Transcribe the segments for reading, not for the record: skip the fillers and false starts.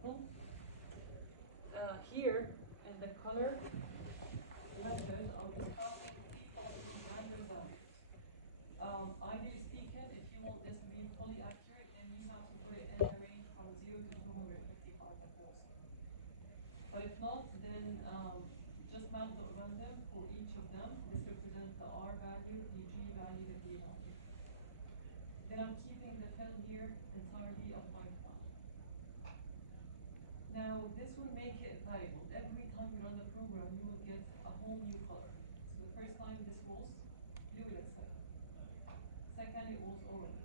example. Here in the color method, I'll be counting three policies and results. Ideally speaking, if you want this to be fully accurate, then you have to put it in the range from 0 to 255 false. But if not, then just run them for each of them. This represents the R value, the G value, the P value. Then I'm keeping the fill here entirely of type 1. Now, this will make it variable. Every time you run the program, you will get a whole new color. So the first time this was, you will accept. Second, it was orange.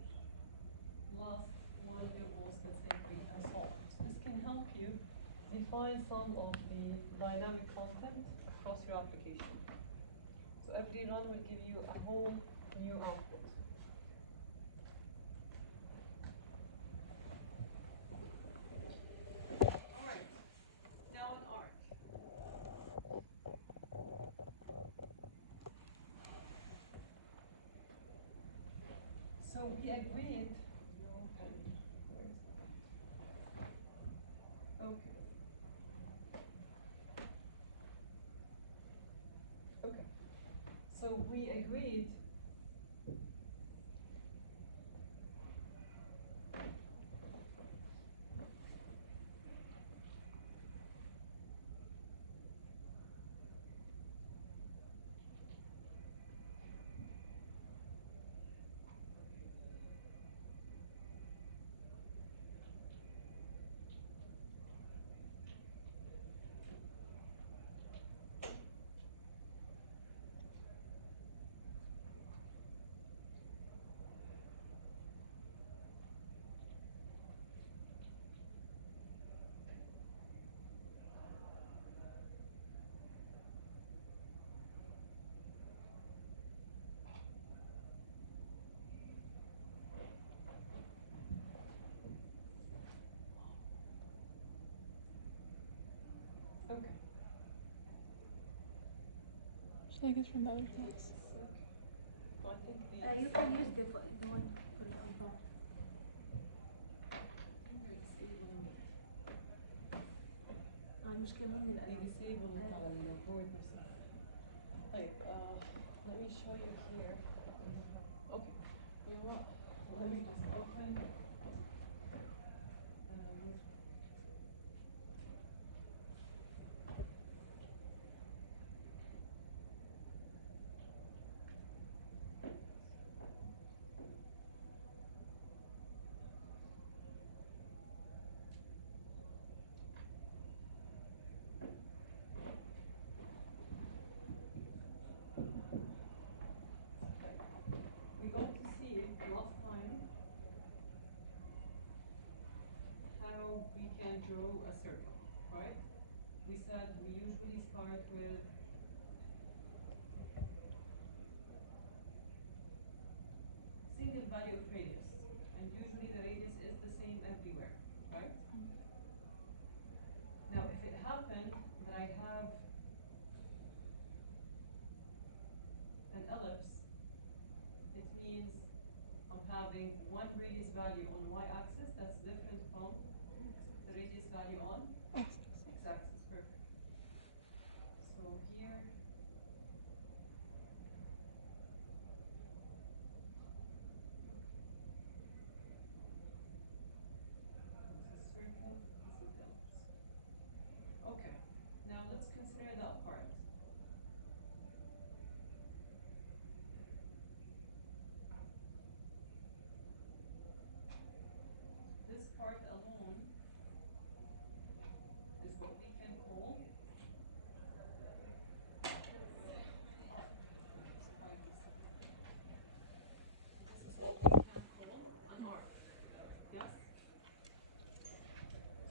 Last one, it was, let's say, green, and so on. So this can help you define some of the dynamic content across your application. So every run will give you a whole new output. Alright, now an arc. So we agreed. Okay. Okay. So we agreed okay. Should I get from other things? I think you can use the one for the album. مش كاملين disable على البورد نفسه. طيب let me show you here. Okay. You know what? Let me just open. We're going to see last time how we can draw a circle, right? We said we usually start with single value of radius, and usually the radius is the same everywhere, right? Now, if it happened that I have an ellipse, it means I'm having one radius value on the y-axis that's different from the radius value on x-axis. Perfect. So here, it's a circle, it's an ellipse. Okay, now let's consider that part. This part alone is what we can call an arc. Yes?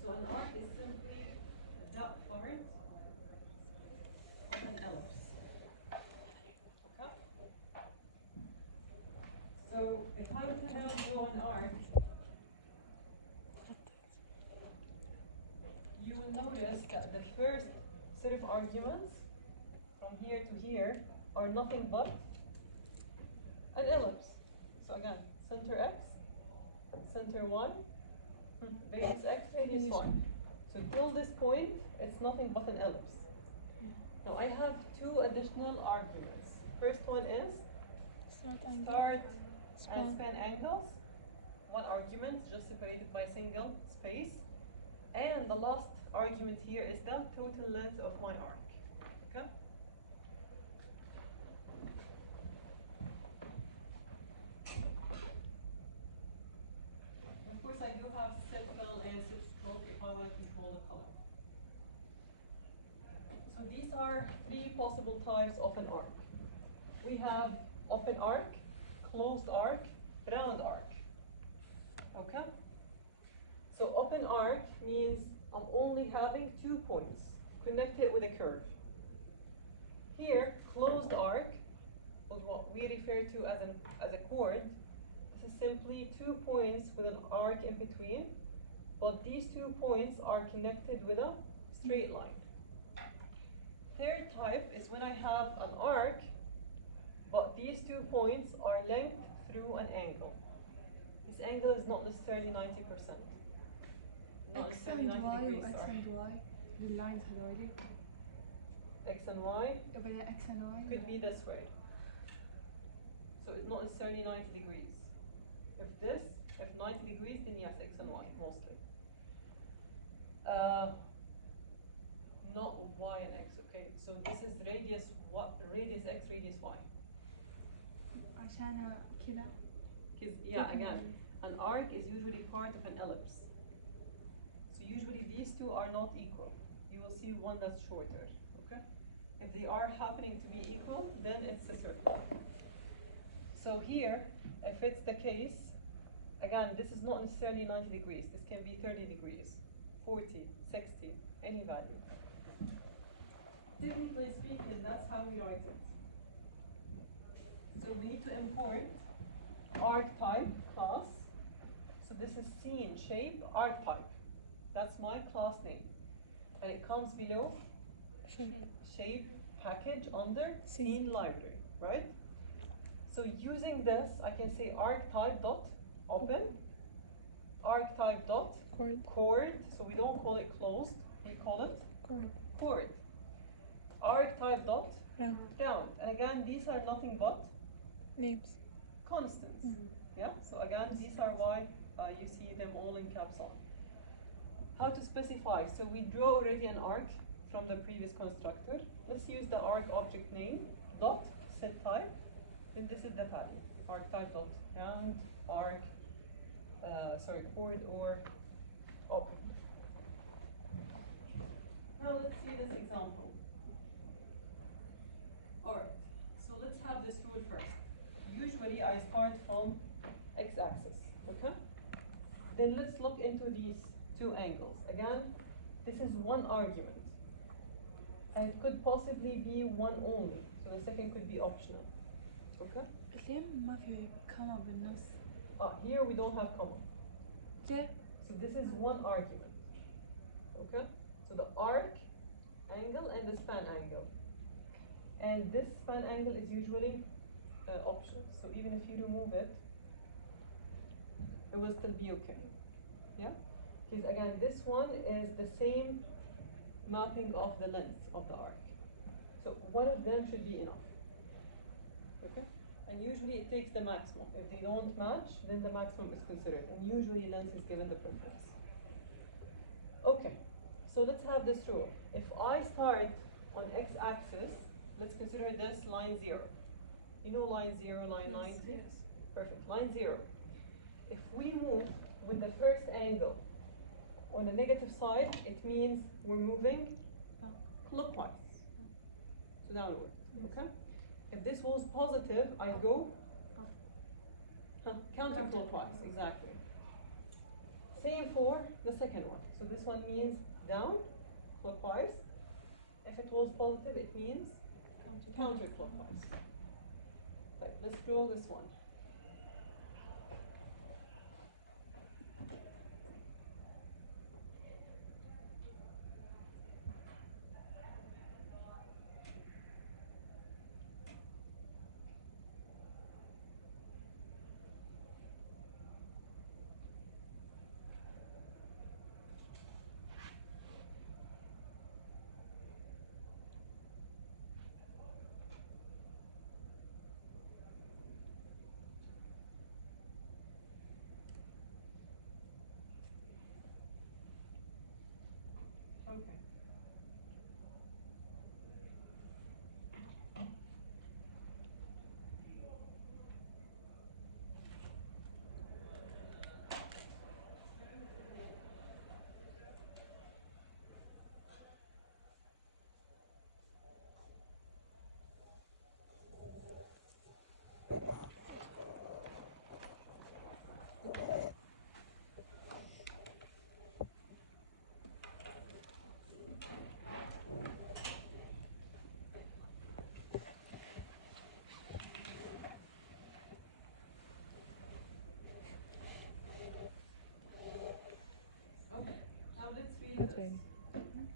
So an arc is simply that part of an ellipse. Okay? So if I were to now draw an arc, you will notice that the first set of arguments from here to here are nothing but an ellipse. So again, center x, center y, radius x, radius y. So till this point, it's nothing but an ellipse. Now I have two additional arguments. First one is Start angle. start and Span. span angles. One argument just separated by single space. And the last argument here is the total length of my arc. Okay? Of course, I do have set fill and set stroke if I want to control the color. So these are three possible types of an arc. We have open arc, closed arc, round arc. Okay? So open arc means I'm only having 2 points connected with a curve. Here, closed arc, or what we refer to as a chord, this is simply 2 points with an arc in between, but these 2 points are connected with a straight line. Third type is when I have an arc, but these 2 points are linked through an angle. This angle is not necessarily 90%. Not X necessarily and 90 Y degrees, و X sorry. and Y لللاينز هذولي X and Y بدل X and Y could be this way. So it's not necessarily 90 degrees. If 90 degrees, then yes, X and Y, mostly. Not Y and X, okay. So this is radius what? Radius X, radius Y. عشانها كذا Because, yeah, again, an arc is usually part of an ellipse. So usually these two are not equal. You will see one that's shorter, okay? If they are happening to be equal, then it's a circle. So here, if it's the case, again, this is not necessarily 90 degrees. This can be 30 degrees, 40, 60, any value. Technically speaking, that's how we write it. So we need to import archetype class. So this is scene shape archetype. That's my class name. And it comes below shape package under scene library, right? So using this, I can say archetype dot open, archetype dot chord. So we don't call it closed, we call it chord. Archetype dot round. And again, these are nothing but Names. constants. Yeah. So again, these are why you see them all in caps on. How to specify? So we draw already an arc from the previous constructor. Let's use the arc object name dot set type. Then this is the value. Archetype dot round arc. Chord or open. Now let's see this example. Alright, so let's have this rule first. Usually I start from x-axis, okay? Then let's look into these two angles. Again, this is one argument. And it could possibly be one only, so the second could be optional, okay? ليه ما في كما بالنص؟ Here we don't have comma. ليه؟ So this is one argument, okay? So the arc angle and the span angle. And this span angle is usually optional. So even if you remove it, it will still be okay, yeah? Because again, this one is the same mapping of the length of the arc. So one of them should be enough, okay? And usually it takes the maximum. If they don't match, then the maximum is considered. And usually length is given the preference. Okay, so let's have this rule. If I start on x-axis, let's consider this line 0. You know line 0, line 90? Yes. Perfect, line 0. If we move with the first angle on the negative side, it means we're moving clockwise. So downward, okay? If this was positive, I go counterclockwise, exactly. Same for the second one. So this one means down, clockwise. If it was positive, it means counterclockwise. Right, let's draw this one.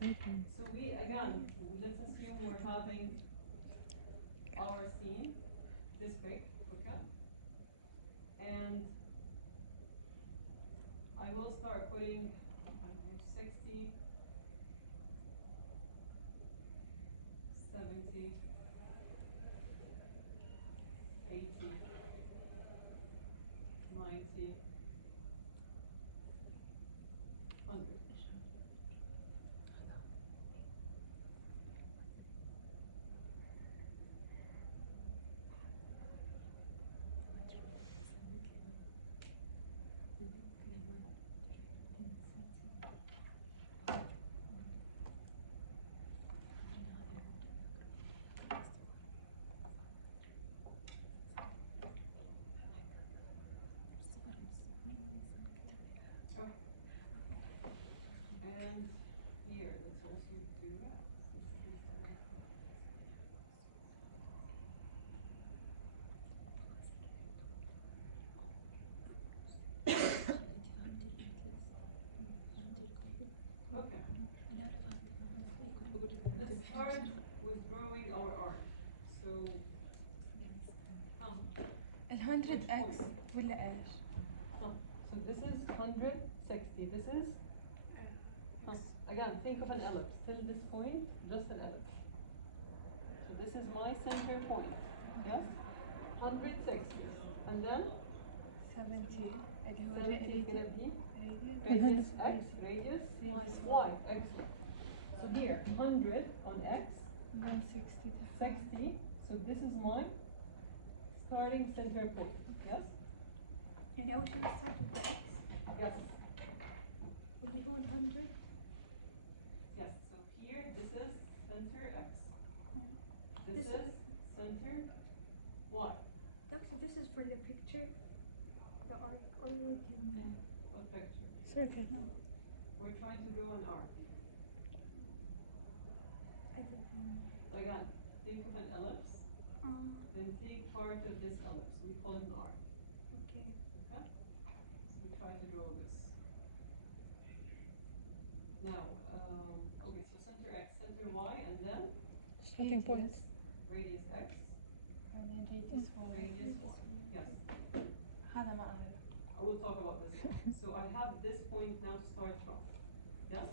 So we, again, let's assume we're having our scene this big, okay? And I will start putting 60, 70, 80, 90, 100. And here, let's also do that. Okay. Let's start with drawing our arc. So, ال 100x ولا ايش؟ so this is 160. This is, again, think of an ellipse. Till this point, just an ellipse. So this is my center point. Yes? 160. And then 70 اللي هو 70 is going to be radius. radius x, radius y. Excellent. So here, 100 on x, 160 60. So this is my starting center point. Yes? يعني أول شيء start with x Yes. واللي هو 100. Yes. So here, this is center x. This This is center y. Doctor, this is for the picture, the arc, or we can. What picture? Circle. We're trying to draw an arc. I think. Again, think of an ellipse. Then take part of this ellipse. We call it an arc. Okay. Okay? So we try to draw this. Now, okay, so center x, center y, and then Starting point. radius x, and then radius y. radius y. Yes. هذا ما أعرف. I will talk about this. So I have this point now to start from. Yes?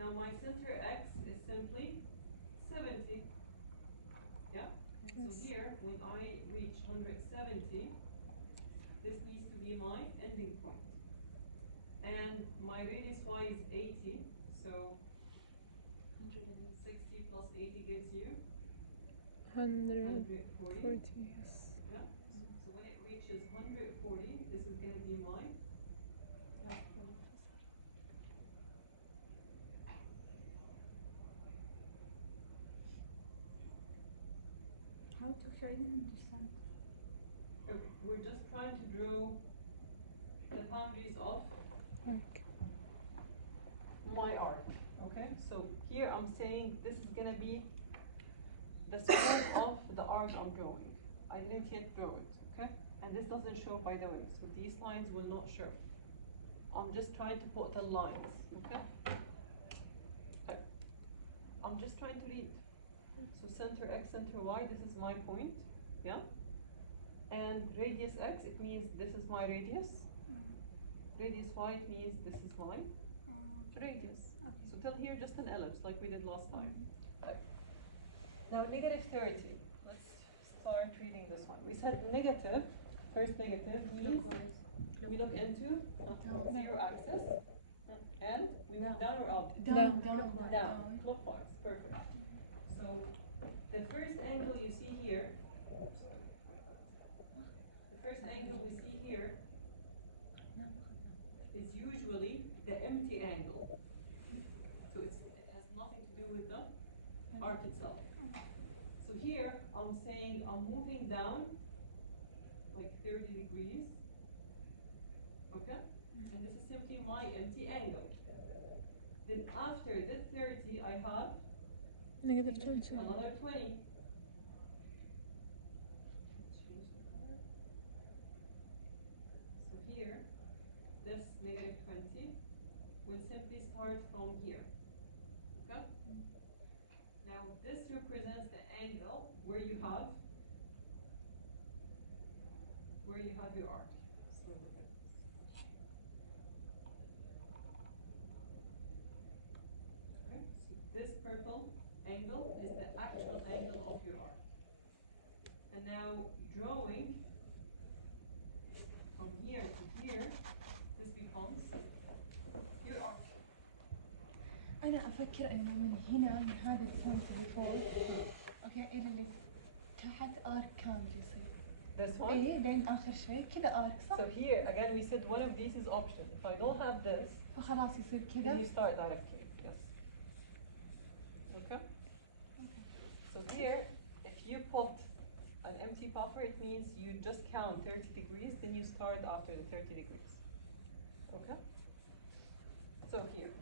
Now my center x is simply 70. Yeah? So Yes. here, when I reach 170, this needs to be my ending point. And my radius y is 80, so 60 plus 80 gives you 140, 140. yes. Yeah? So when it reaches 140, this is going to be my How to show I didn't understand. Okay, we're just trying to draw the boundaries of Arc. my arc. Okay, so here I'm saying this is gonna be the scope of the arc I'm drawing. I didn't yet draw it, okay? And this doesn't show, by the way, so these lines will not show. I'm just trying to put the lines, okay? Okay. I'm just trying to read. So center x, center y, this is my point, yeah? And radius x, it means this is my radius. Radius y, it means this is my radius. So till here, just an ellipse, like we did last time. Okay. Now, negative 30. Let's start reading this one. We said negative, first negative means we look into zero axis, and we move down or up? Down. Down, clockwise, perfect. So the first angle you see here, is usually the empty angle. So it has nothing to do with the arc itself. So here I'm saying I'm moving down like 30 degrees. Okay? And this is simply my empty angle. Then after this 30 I have Negative 20. another 20. So here, this negative 20 will simply start from here. your arc. So look at this. Okay, so this purple angle is the actual angle of your arc. And now drawing from here to here, this becomes your arc. أنا أفكر إنه من هنا من هذا ال 74 أوكي إلى اللي تحت آرك كامل يصير. This one? إيه لين آخر شيء كذا آرك صح؟ So here, again, we said one of these is option. If I don't have this, فخلاص يصير كذا. you start directly. Yes. Okay? So here, if you put an empty buffer, it means you just count 30 degrees, then you start after the 30 degrees. Okay? So here.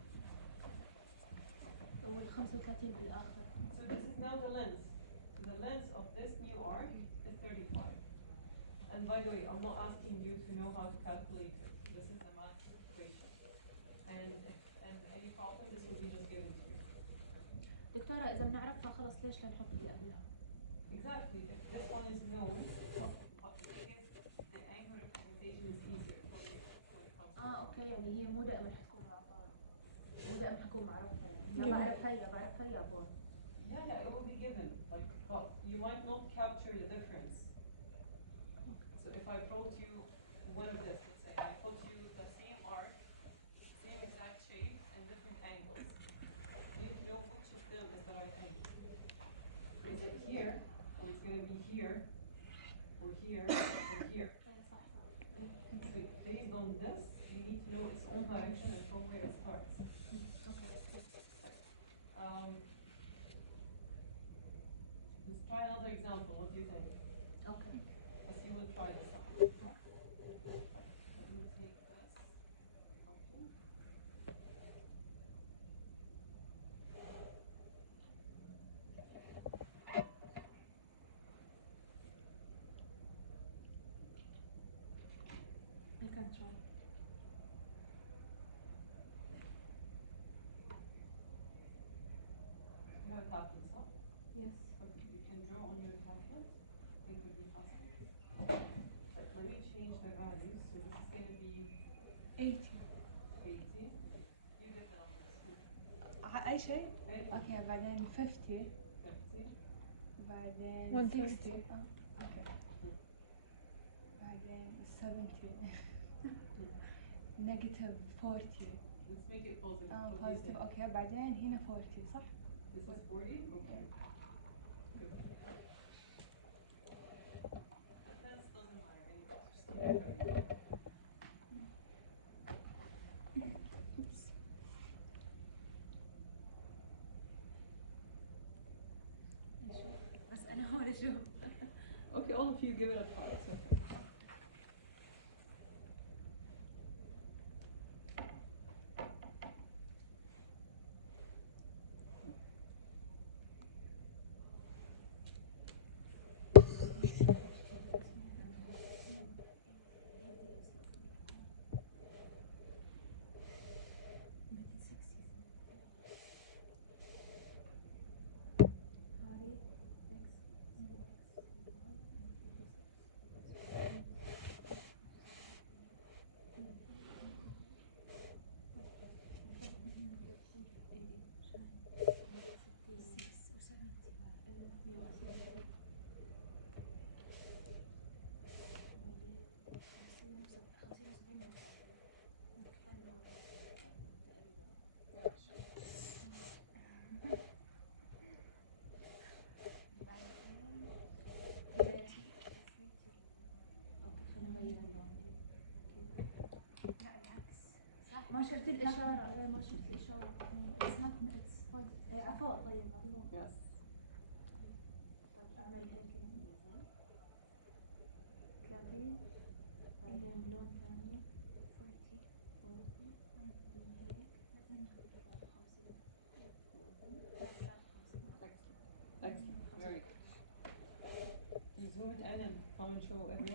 أول 35 بالآخر. So this is now the length. The length of this new arc is 35. And by the way, I'm not asking you to know how to calculate it. This is a math equation. And if any problem, this will be just given to you. دكتورة إذا بنعرفها خلص ليش لا نحط اللي قبلها؟ Exactly. If this one is known, the angle representation is easier for you. أوكي يعني هي مو دائما حتكون معطاة. مو دائما حكون معرفها يعني. يا بعرف هي يا بعرف هي يا بون. Yeah, it will be given. Like, but you might not capture the difference. So if I brought you one of this, let's say I put you the same arc, same exact shape, and different angles. You need to know which of them is the right angle. Is it here, or it's going to be here, or here, or here? So based on this, you need to know its own direction and from where it starts. Let's try another example. What do you think? Okay. Let's see, we'll try this one. Let me take this. Okay. You can try. You have tablets, huh? Yes. Okay, you can draw on your tablet. It would be faster. Let me change the values. So this is going to be 80. 80. You get the numbers. أي شيء؟ Okay. أوكي بعدين 50 50. بعدين 130. 60 أوكي بعدين 70 نيجاتيف 40 Let's make it positive. اه What do you بوزيتيف think? اوكي بعدين هنا 40 صح؟ This is 40? Okay. Good. That doesn't matter anymore. Just keep it. بس أنا هون أشوف. Okay, all of you give it a try. It's okay. ما شفت الإشارة. لا ما شفت الإشارة. It's not minutes. عفوا طيب. Yes. Excellent. Very good. You zoom it in and come and show everyone.